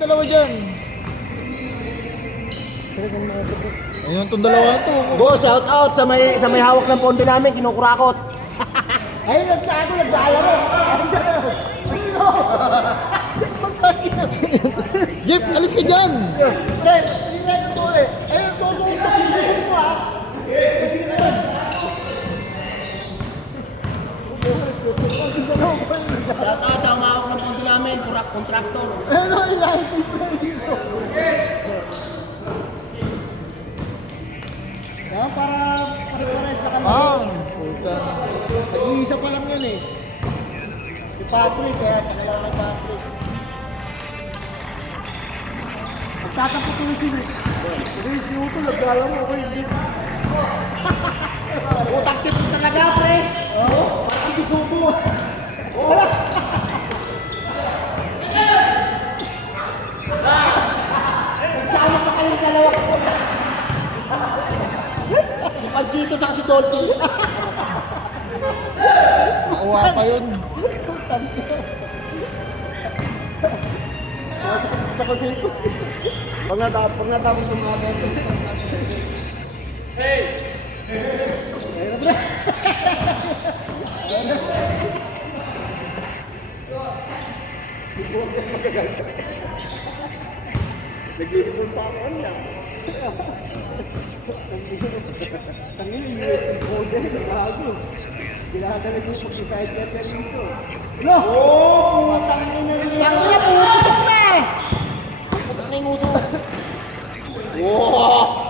Dalawa dyan. Ayun itong dalawa na to. Boss, shout out sa may hawak ng ponte namin, kinukurakot. Ayun, nagsago, naglalaro. Jeff, alis ka dyan. Jeff, hindi ko eh. Ayun, todo ito, pinisusun mo ha. Shout out sa mahawak ng ponte namin, kontraktor. Ayun, ilahin ko yung dito. Para pare-pares sa kanila. Puta. Nag-iisa pa lang yan eh. Si Patrick, kaya pakilala kay Patrick. Magtatampo tuloy sila. Hindi, si Uto, nagdala mo ko hindi. Utang tito talaga, pre. Oo, parang bisuto. Oo. Magsama pa kayong dalawa. Si Panchito sa si Dolphy. Mauwa pa yun. Pag natapos ng mga bento. Hey! Naglilipon pa ako niya. Tangin yung order ng bago. Dinadala ko yung pag-side get na dito. No! Oo! Tangin na rin. Tangin na po! Putok na eh! Putok na yung uso. Wow!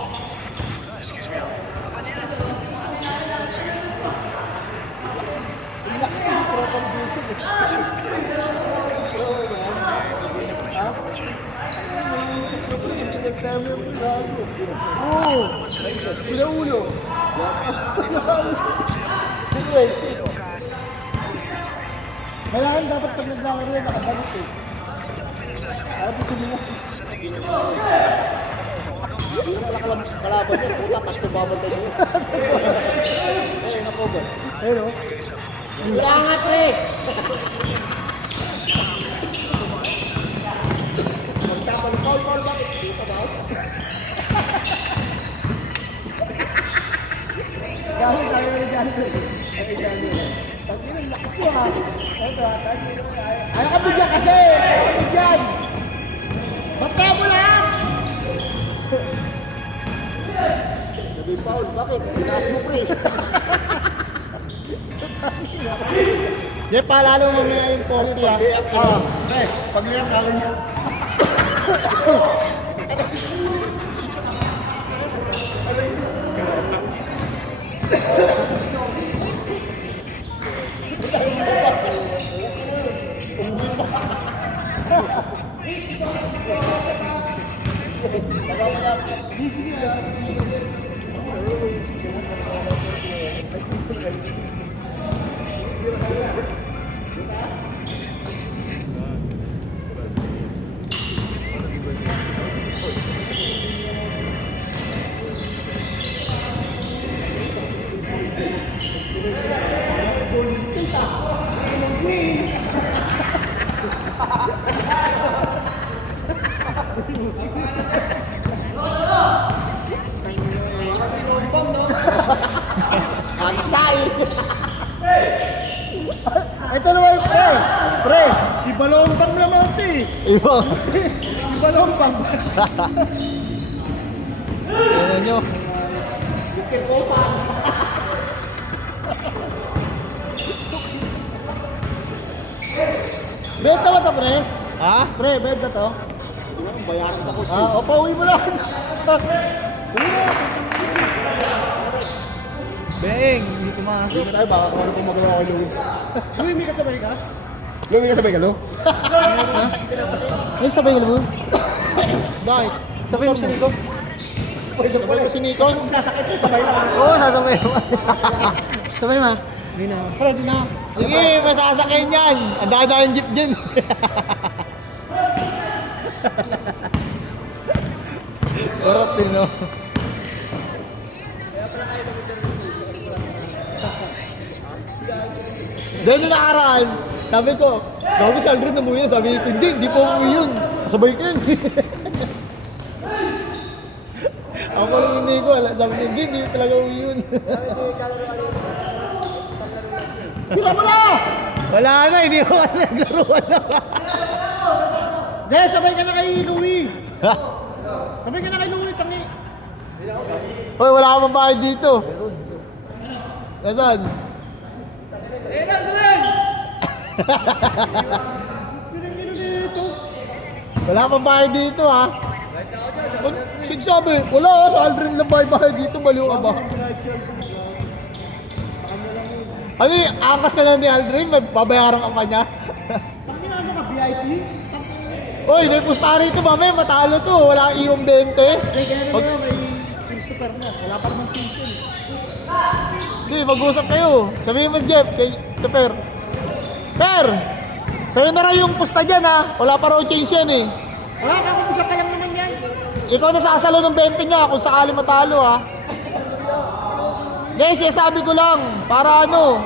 Oo! Sila ulo. Kailangan dapat pag naglalaro yan, nakabanit eh. At ito nila. Hindi na kalaban niya, puta, tapos nababantay niya. Ayun, napogan. Ayun o. Ilangat eh! Magtapan, call, bakit? Dito ba? Dami tayo na dyan. Ay, dami na. Sabi na, lakas ko ha. Ito ha, dami na. Ay, nakabigyan kasi! Nakabigyan! Bata mo lang! Sabi, Paul, bakit? Binaas mo pre. Jeff, paalala mo mamaya yung 40 ha. Pre, pag-liyak kawin mo. Agis tayo. Ito naman yung pre. Pre, si Balombang naman ito eh. Iba. Si Balombang. Ano nyo? Mr. Popang. Benta mo to pre? Ha? Pre, benta to? Bayaran ako. O, pauwi mo lang. Beng, hindi pumasok. Hindi tayo, baka kung ano kung magawa ko Louis. Uy, may kasabay ka? Louis, may kasabay ka, Lou? Ay, sabay ka naman. Bakit? Sabay mo sa Nico? Sabay ko si Nico? Sasakit mo, sabay lang. Oo, sasabay naman. Sabay ma? Hindi na. Pero di na. Sige, masasakyan yan. Ang daan jeep dyan. Kurot din, no? Doon na nakaraan, sabi ko, bago si Aldrin na umuwi, sabi ko, hindi po umuwi yun. Sabay ko yun. Ako lang hindi ko alam. Sabi niya, hindi talaga uwi yun. Tira mo na! Wala na, hindi ko naglaruan na. Hindi, sabay ka na kay Louie. Sabay ka na kay Louie, tangi. Hoy, wala ka bang bahay dito? Nasaan? Pinag-ino dito. Wala ka bang bahay dito, ha? Sigsabi, wala sa Aldrin lang bahay dito, baliw ka ba? Ano yung angkas ka na ni Aldrin, may babayaran ka pa niya? Tangi na ano ka, VIP? Hoy, may pusta rito mamaya, matalo to, wala kang iyong 20. Hindi, kaya naman yun, may Christopher na. Wala pa naman season. Hindi, mag-usap kayo. Sabihin mo Jeff, kay Per. Per! Sa'yo na raw yung pusta dyan, ha? Wala pa raw change yan, eh. Wala ka, kung isa pa lang naman yan. Ikaw na sasalo ng 20 niya kung sakali matalo, ha? Guys, sabi ko lang, para ano?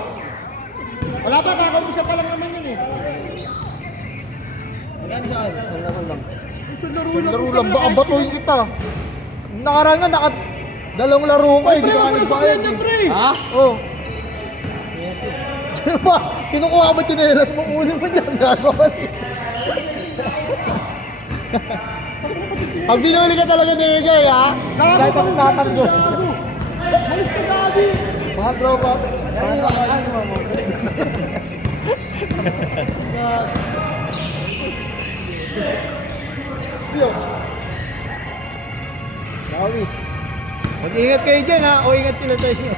Wala pa, kung isa pa lang naman yan eh. Sa laro lang, baka batuhin kita. Nakaraan nga, dalawang laro ko, eh. Di ka nga nagbayad, eh. Ha? Oo. Diba? Kinukuha ba chinelas mo? Ulo mo dyan, gagawin. Pag binuli ka talaga ni Egay, ha? Kahit ang tatanggol. Malis ka, Gabi. Mga tropa. Diyos. Gabi. Mag-ingat kayo dyan, ha? O ingat sila sa inyo.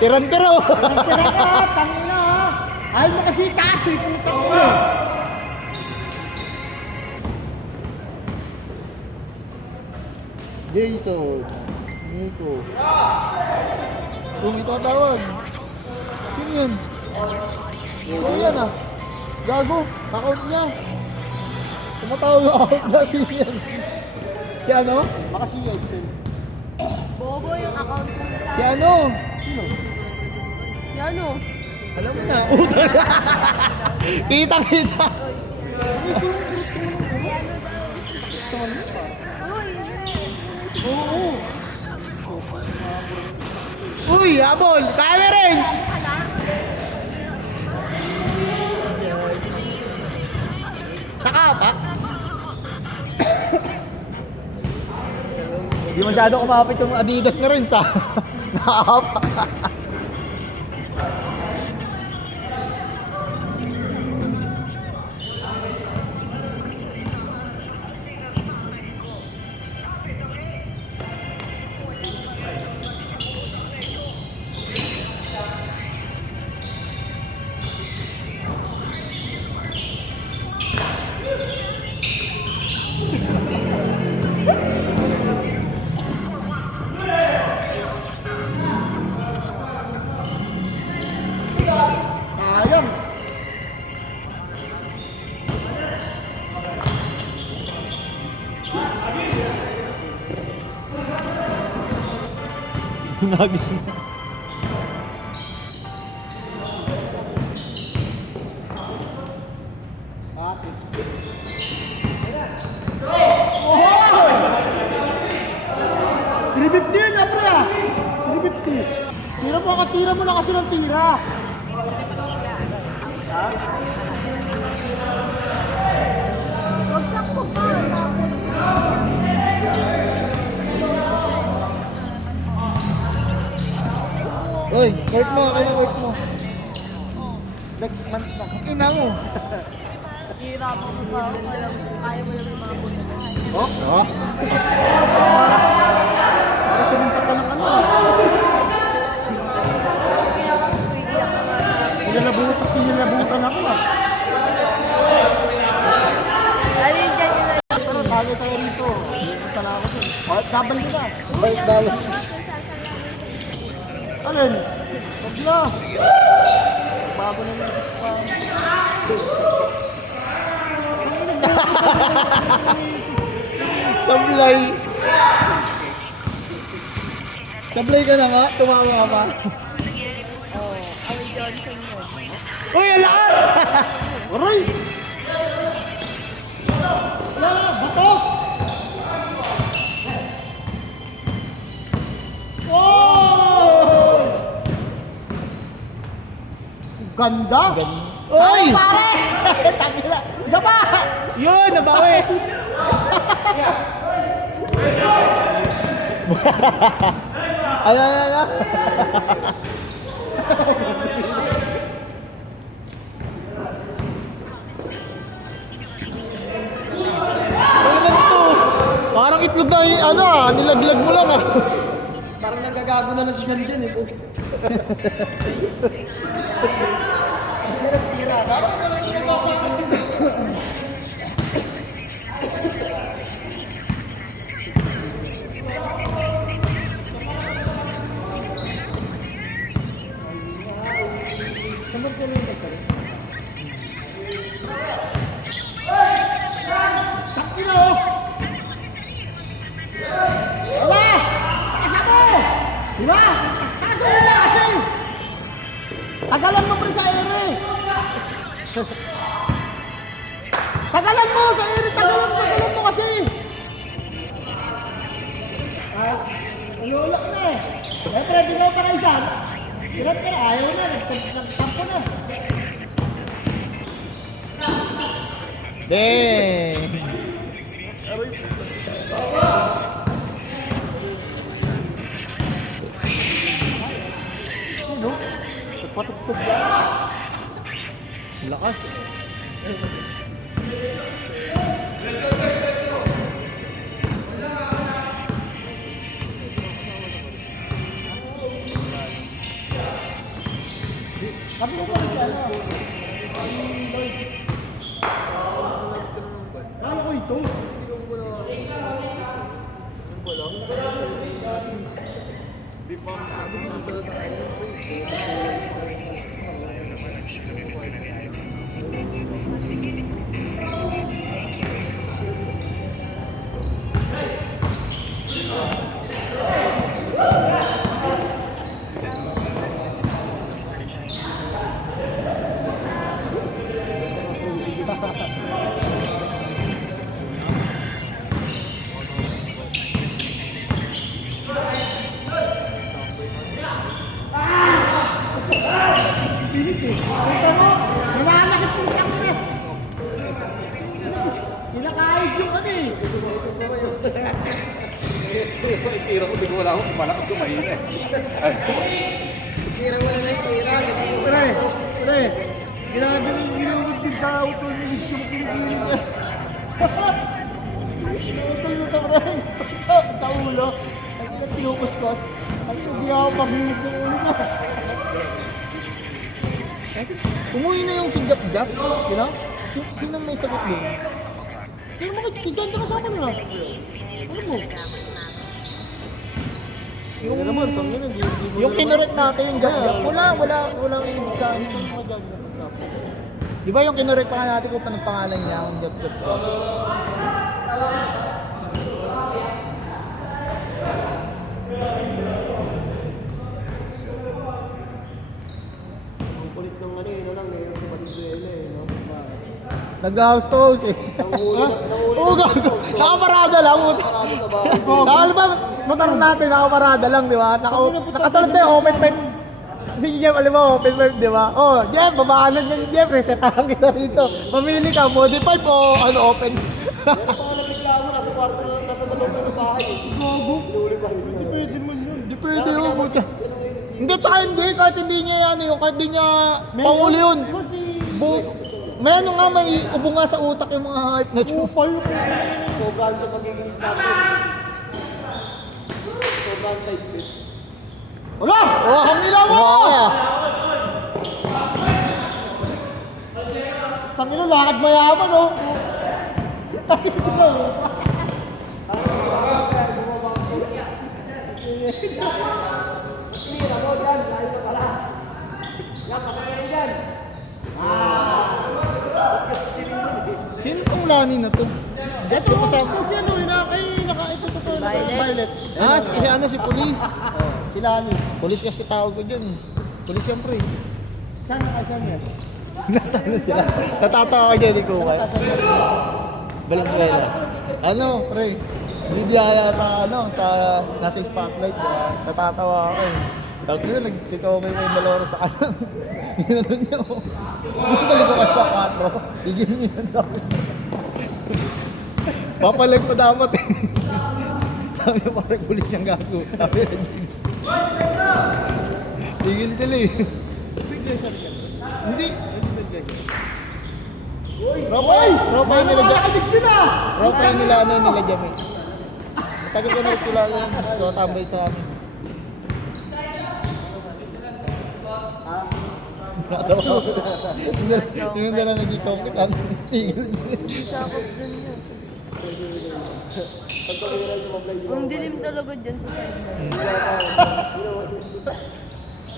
Tiran-tiro. Tira ka, tangi na ha. Ayaw mo kasi taas eh, putang ina. Jason. Nico. Kung ito ang tawag. Sino yun? Ito yan ah. Gago. Account niya. Tumatawag account na. Sino yan? Si ano? Makasiya, Excel. Bobo yung account ko sa... Si ano? Sino? Yan o. Alam mo na. Utang. Kita. Oo. Uy, habol. Cameras. Nakapa. Hindi masyado kumapit yung Adidas na rin sa nakapa. Sayang. Nagising. Ate. 350 yun na pre ah. 350. Tira mo, katira mo na kasi ng tira. Bagsak ko pa. Uy, work mo. Kaya work mo. Next month na. Ina mo. Hirap ako pa. Kaya mo lang yung mga puntahan. Oh? Oh? Para suminta ka ng ano. Iiyak ka nga sa akin. Pinalabutan ako ah. Alin dyan yung... Pero tayo rito. Punta na ako dun. Double ko na. Double. Alin? Huwag na. Bago na yung Sablay. Sablay ka na nga. Tumawa ka pa. Oh, Away Johnson yun. Uy, ang lakas! Aray! Wala, bato! Oh! Ganda! Uy! Pare! Tangina! Isa pa! Yun, nabawi! Ano? Ano to? Parang itlog na nilaglag mo lang ah. Parang nanggagago na lang si Jan dyan eh. Tangina oh! Wala! Taas ako! Diba? Taas mo na kasi! Tagalan mo pre sa ere! Tagalan mo sa ere! Tagalan mo kasi! Ay, ululok na eh! Eh pre, di mo pa kayo dyan! Sirat ka na, ayaw na, nagtampo na! Dang! Ano? Nagpatugtog ba? Lakas. Sabi ko ba siya na? Kala ko ito. Pinit eh. Punta mo, nilalakit po siya mo. Kinakaayos yung ano eh. Tira ko, bigla wala akong malakas sumahina eh. Tira mo na yung tira. Pre, pre. Ginagod din sa auto ni Ligsyo mo kinikilig. Utol mo ito pre. Sa ulo. Ang tinukuskos. Ang hindi ako pagbinig ng ulo na. Umuwi na yung singgap-gap, you know? Sinong may sagot doon? Kaya mga ganda ka sa akin na. Ano mo? Yung naman, yung kinuret natin yung gap-gap, walang ibig sa ano yung mga gap-gap. Di ba yung kinuret pa nga natin kung paano pangalan niya, yung gap-gap ko? Ang kulit ng ano eh, lang eh, yung Valenzuela eh, no? Nag-house to house eh. Oo, gago. Nakaparada lang. Nakakado sa bahay. Nakal ba, motor natin, nakaparada lang, di ba? Nakatulad sa'yo, open pipe. Sige, Jeff, alam mo, open pipe, di ba? Oh, Jeff, babaanan yan, Jeff. Resetahan kita rito. Mamili ka, modified o ano, open. Meron pa ako nagreklamo, nasa kwarto na, nasa balong ng bahay eh. Gago. Pinuli ba rin yun? Pwede man yun. Hindi pwede yung puta. Hindi, tsaka hindi, kahit hindi niya yan, yung kahit hindi niya panguli yun. May ano nga, may ubo nga sa utak yung mga hype na siya. Sobrang sa magiging smartphone. Sobrang side bit. Wala! Oh, hamila mo! Tangino, lakad mayaman oh. Tangino. Sino tong Lani na to? Ito kasama. Ito ano, ito Violet. Ah, si Police. Si Lani. Police kasi tawag ko dyan. Police siyempre. Saan yan? Nasaan na sila? Natatawa ka dyan, di ko ba? Valenzuela. Ano, pre? Hindi diya sa nasa spotlight. Natatawa ako. Tapos nila, nagtikaw kayo may maloro sa kanan. Ginano niya ako. Gusto ko talaga ka sa 4. Tigil niya yun sa akin. Papalag pa dapat eh. Sabi niya parang pulis siyang gago. Sabi niya, James. Tigil sila eh. Hindi. Ropay nila dyan. Ropay nila ano nila dyan eh. Matagal ko na rin kilala yan. Tumatambay sa amin. Yung na lang nag-i-compete ang tigil. Hindi sa ako dun yun. Ang dilim talaga dyan sa sideline.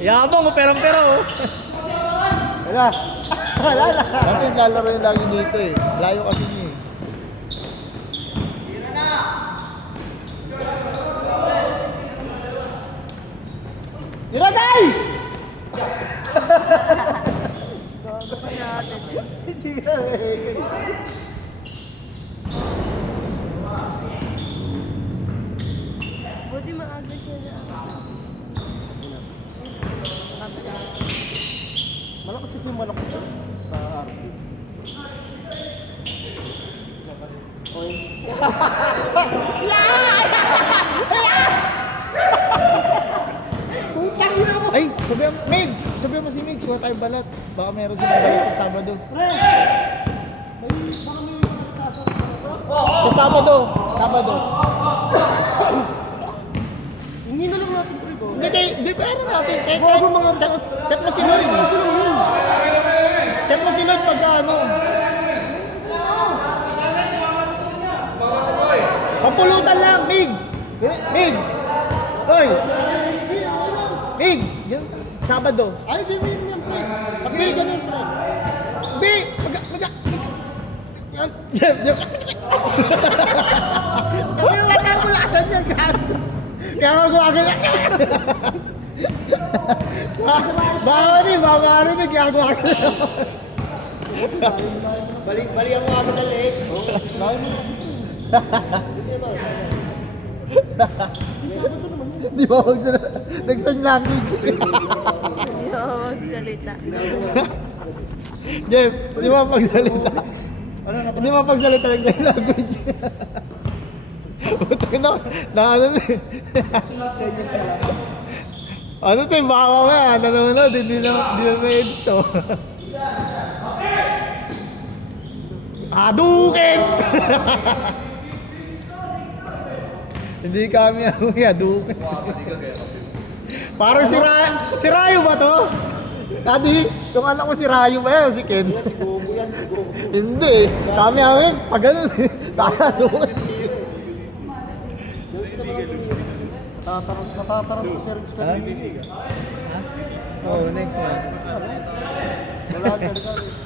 Yabang, perang-pera oh. Wala. Wala na. Dati lalaro yung lagi dito eh. Layo kasi niya eh. Ilagay! Bago pa natin. Hindi na eh. Buti maaga siya na. Malakot siya yung malakot siya. Sa RP. Ay, sabi mo si Migs, huwag tayo balat. Baka meron silang balat sa Sabado. Sa Sabado. Hindi na lang natin pre ko. Hindi pa ano natin. Kaya mga chat mo si Lloyd. Chat mo si Lloyd pagka ano. Papulutan lang, Migs. Migs. Hoy. Migs. Sabado. Ay, di mo yun pre. Pag may ganun pre. Hindi. Jeff. Kaya wala mo lasan yan gago. Kaya magawa Baka marinig, kaya magawa Balik ang mga kadalik. Di ba nag-search language? Hindi ako magsalita. Jeff, di ba pagsalita? Hindi mo pagsalita nag-search language. Buti na ano eh. Ano to yung baka ka, nanonood, hindi na ma-edit to. Hadouken! Hindi kami ang Hadouken. Parang si Rayo ba to? Daddy, yung anak ko si Rayo ba yun? Si Ken? Si Gogo yan, si Gogo. Hindi, kami amin, pag ganun eh. Hadouken. Natatarap ko si Rich kanina. Oh, next one. Wala ka rin.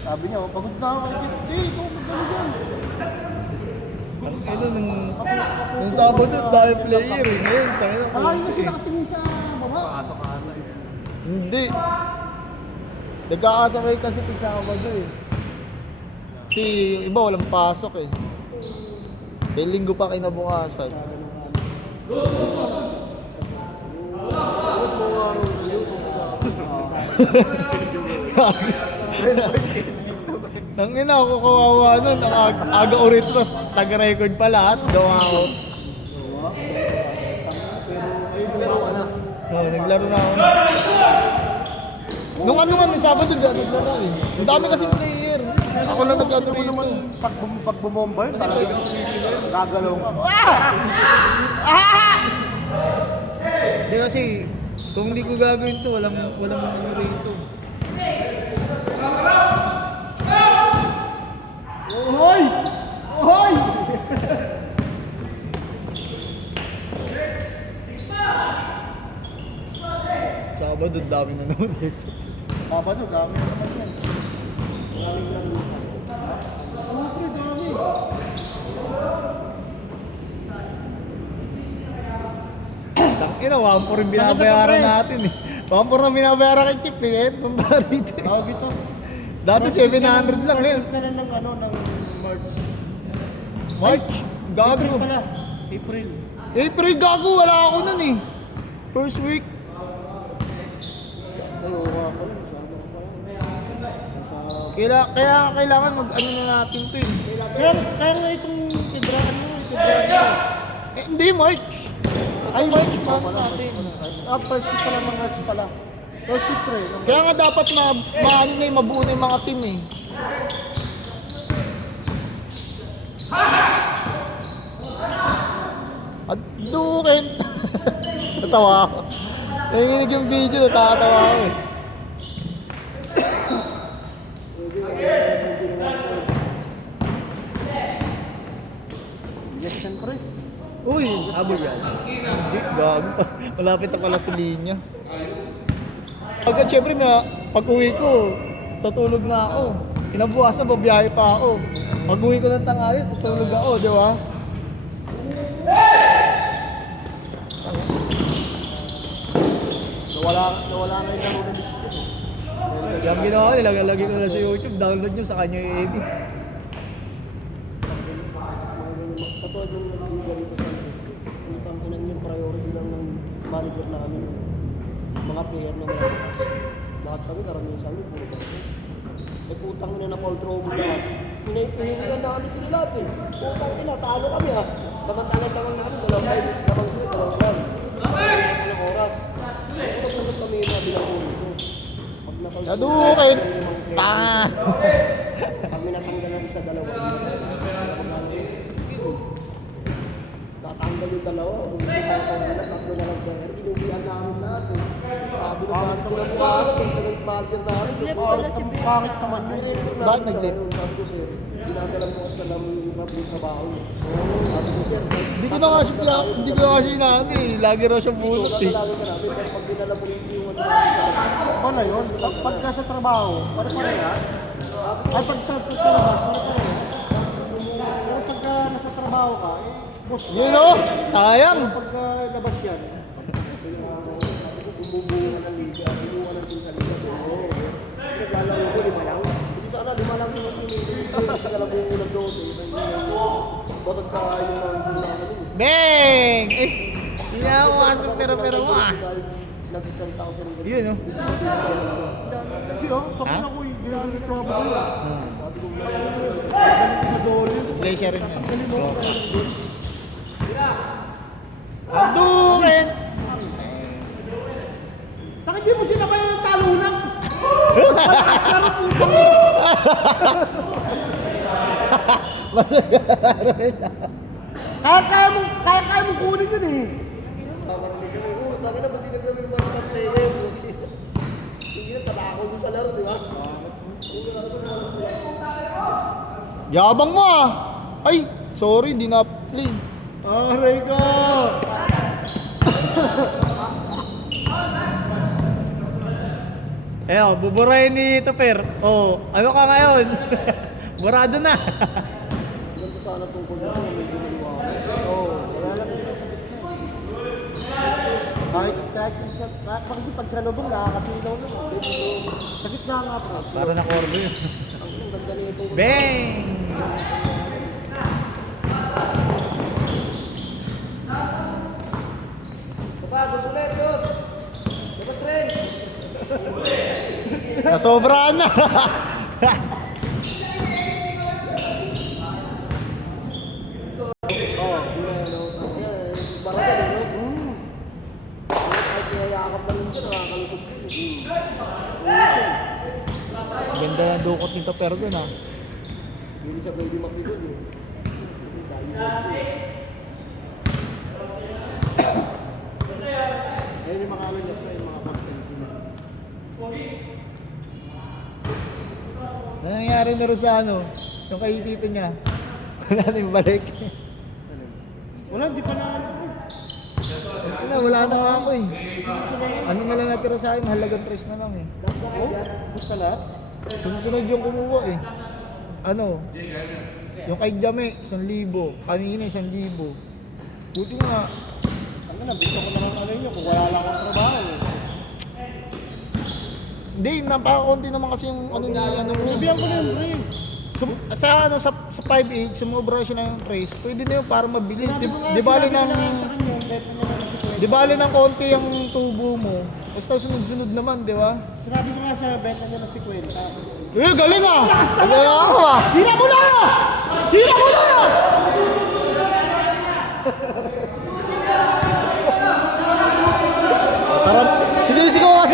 Sabi niya, pagod na ako. Hindi, ikaw magkano dyan. Nung Sabado, dahil player eh. Ngayon, tayo na. Malayo na siya nakatingin sa baba. Hindi. Nagkakasabay kasi pag Sabado eh. Kasi yung iba walang pasok eh. Kaya linggo pa kinabukasan. Nangina ako kawawa nun, aga ulit tapos taga-record pa lahat, gawa ako. Naglaro na ako. Nung nung Sabado dyan, naglaro eh. Ang dami kasing player. Ako lang nag-ano rito. Pag bumomba yun, talagang gagalaw ka. Hindi kasi, kung hindi ko gagawin to, walang ano rito. Ohoy! Ohoy! Sabado, dami na naman rito. Sabado, gamit naman yan. Dami. Tangina, 1-4 yung binabayaran natin eh. 1-4 na binabayaran kay Chip eh. Tunta rito eh. Tawag ito. Dati 700 lang ngayon. Ka na ng ano, ng March. March? Gago. April pala. April. April, gago. Wala ako nun eh. First week. Ay, owa ko lang. Sabi ko pa lang. Kaya kailangan mag-ano na natin to eh. Kaya nga itong tibraan mo, Eh, hindi, March. Ay, March pa natin. First week pala ng March pala. First week pre. Kaya nga dapat maano na yung mabuo na yung mga team eh. At dukin. Natawa ako. Nanginig yung video, natatawa ako eh. Injection pre. Uy, habol yan. Hindi, gago. Malapit na pala sa linya. Agad syempre, pag uwi ko, tutulog na ako. Kinabukasan, babiyahe pa ako. Pag uwi ko ng tanghali, tutulog ako, di ba? Nawala na yung laro ng Mitch ko. Kaya ang ginawa ko, nilagalagay ko na sa YouTube, download nyo sa kanya i-edit. Katulad yung nag-liga rito sa Disco. Ang tangkinan yung priority lang ng manager namin yung mga player na malakas. Lahat kami, karamihan sa amin, puro ba? Nagputang ina na Paul Trouble lahat. Iniwian namin sila lahat eh. Putang ina, talo kami ha. Lamantalan lamang namin, dalawang time, lamang sila, dalawang round. Ilang oras. Pagpunod kami na bilang ulo ko. Pag nakalsin. Nadukin! Tanga! Kami natanggal ng isa, dalawa. Tatanggal yung dalawa. Kung gusto ko nila, tatlo na lang player. Inuwian namin lahat eh. Sabi ng mga kinabukasan, yung tagal manager namin. Bigla po pala si Ben. Bakit naman yun? Bakit nag-lip? Sabi ko sir, ginagalang ko sa lamin yung trabaho niya. Sabi ko sir, Hindi ko na kasi hindi ko na kasi inaano eh. Lagi raw siya bunot eh. lagi ka namin, pero pag dinala mo rin yung ano. Paano yun? Pagka sa trabaho, pare-pareha? Ay, pag sa labas, pare-pareha? Pero pagka nasa trabaho ka, boss, Yun o! Sayang! pagka labas yan, bumubuo ng liga, binuha ng team sa liga. Oo. Naglalaro ko, 5 lang. Hindi sana, 5 lang yung naglalaro ko ng 12. Basag sa yung mga namin. Bang! Eh! Hindi na ako masok pero mo ah. Nag-isang tao sa rin. Yun o. Hindi ah, bakit ako yung ginamit ko ako yun? Sabi ko, Play siya rin yan. Dukin! bakit di mo sinabay ng talunan? Kaya mo kunin yun eh. Mamarinig kami, bakit na ba't di naglabi yung mga player? Hindi na, talako mo sa laro, di ba? Yabang mo ah! Ay! Sorry, di na play. Aray ko! Eh, oh, buburahin ni Tupper. Oh, ano ka ngayon? Burado na. Ilan ko sana tungkol na may ginagawa ko. Oo, wala lang yun. Bakit pag sa lubong nakakasilaw na. Sa gitna nga bro. Para na korbo yun. Ang ganda nito. Bang! Baba, gusulit, Diyos! Labas rin! Nasobrahan na. Oo, barada, no? Kahit niyayakap na rin siya, nakakalusog yun. Ganda na dukot ni Tupper dun ah. Hindi siya pwede makikod eh. Kasi dahil ayun yung mga ano niya, yung mga content niya. Ano nangyari na rin sa ano? Yung kay tito niya. Wala na yung balik. Wala, di pa na ano. Ano, wala na ako eh. Ano na lang natira sa akin? Halagang press na lang eh. Oh, gusto lahat? Sunod-sunod yung kumuha eh. Ano? Yung kay Jame, 1,000. Kanina 1,000. Buti nga. Ano na, gusto ko na lang ano yun kung wala lang akong trabaho eh. Hindi, napakakunti naman kasi yung ano ni ano mo. Bibigyan ko na yung brain. Sa 5'8", sumobra siya ng trace, pwede na yun para mabilis. Di bali ng... Di bali ng konti ang tubo mo. Basta sunod-sunod naman, di ba? Sinabi ko nga sa benta niya ng 50. Eh, galing ah! Galing ako ah! Hira mo na! Hira mo na! Tara, sinisigaw